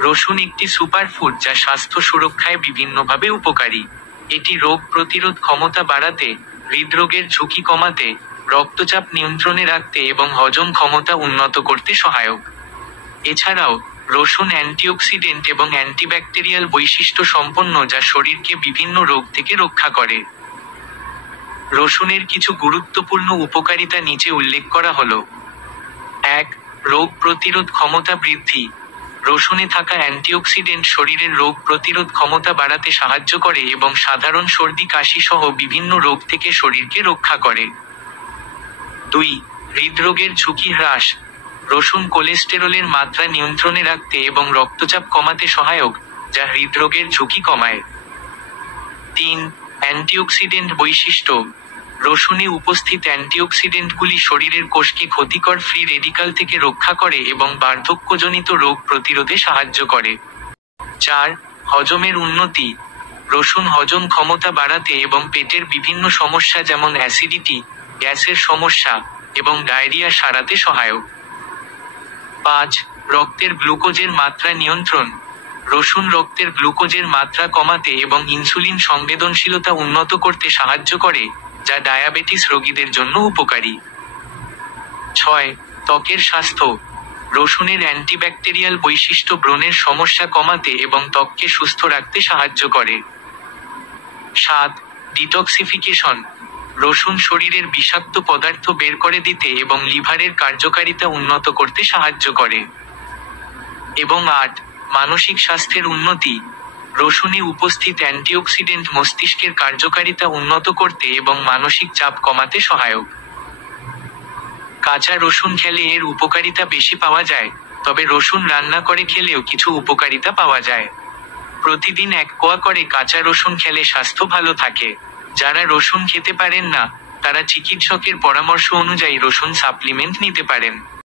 রসুন একটি সুপারফুড যা স্বাস্থ্য সুরক্ষায় বিভিন্নভাবে উপকারী। এটি রোগ প্রতিরোধ ক্ষমতা বাড়াতে, হৃদরোগের ঝুঁকি কমাতে, রক্তচাপ নিয়ন্ত্রণে রাখতে এবং হজম ক্ষমতা উন্নত করতে সহায়ক। এছাড়াও, রসুন অ্যান্টিঅক্সিডেন্ট এবং অ্যান্টিব্যাকটেরিয়াল বৈশিষ্ট্য সম্পন্ন যা শরীরকে বিভিন্ন রোগ থেকে রক্ষা করে। রসুনের কিছু গুরুত্বপূর্ণ উপকারিতা নিচে উল্লেখ করা হলো। ১. রোগ প্রতিরোধ ক্ষমতা বৃদ্ধি। রসুনে থাকা অ্যান্টিঅক্সিডেন্ট শরীরের রোগ প্রতিরোধ ক্ষমতা বাড়াতে সাহায্য করে এবং সাধারণ সর্দি কাশি সহ বিভিন্ন রোগ থেকে শরীরকে রক্ষা করে। ২. হৃদরোগের ঝুঁকি হ্রাস। রসুন কোলেস্টেরলের মাত্রা নিয়ন্ত্রণে রাখতে এবং রক্তচাপ কমাতে সহায়ক, যা হৃদরোগের ঝুঁকি কমায়। ৩. অ্যান্টিঅক্সিডেন্ট বৈশিষ্ট্য। রসুনে উপস্থিত অ্যান্টিঅক্সিডেন্টগুলি শরীরের কোষকে ক্ষতিকর ফ্রি রেডিকাল থেকে রক্ষা করে এবং বার্ধক্যজনিত রোগ প্রতিরোধে সাহায্য করে। ৪. হজমের উন্নতি। রসুন হজম ক্ষমতা বাড়াতে এবং পেটের বিভিন্ন সমস্যা যেমন অ্যাসিডিটি, গ্যাসের সমস্যা এবং ডায়রিয়া সারাতে সহায়ক। ৫. রক্তের গ্লুকোজের মাত্রা নিয়ন্ত্রণ। রসুন রক্তের গ্লুকোজের মাত্রা কমাতে এবং ইনসুলিন সংবেদনশীলতা উন্নত করতে সাহায্য করে, যা ডায়াবেটিস রোগীদের জন্য উপকারী। ৬. ত্বকের স্বাস্থ্য। রসুনের অ্যান্টিব্যাকটেরিয়াল বৈশিষ্ট্য ব্রণের সমস্যা কমাতে এবং ত্বককে সুস্থ রাখতে সাহায্য করে। ৭. ডিটক্সিফিকেশন। রসুন শরীরের বিষাক্ত পদার্থ বের করে দিতে এবং লিভারের কার্যকারিতা উন্নত করতে সাহায্য করে। এবং ৮. মানসিক স্বাস্থ্যের উন্নতি। রসুনে উপস্থিত অ্যান্টিঅক্সিডেন্ট মস্তিষ্কের কার্যকারিতা উন্নত করতে এবং মানসিক চাপ কমাতে সহায়ক। কাঁচা রসুন খেলে এর উপকারিতা বেশি পাওয়া যায়, তবে রসুন রান্না করে খেলেও কিছু উপকারিতা পাওয়া যায়। প্রতিদিন ১ কোয়া করে কাঁচা রসুন খেলে স্বাস্থ্য ভালো থাকে। যারা রসুন খেতে পারেন না, তারা চিকিৎসকের পরামর্শ অনুযায়ী রসুন সাপ্লিমেন্ট নিতে পারেন।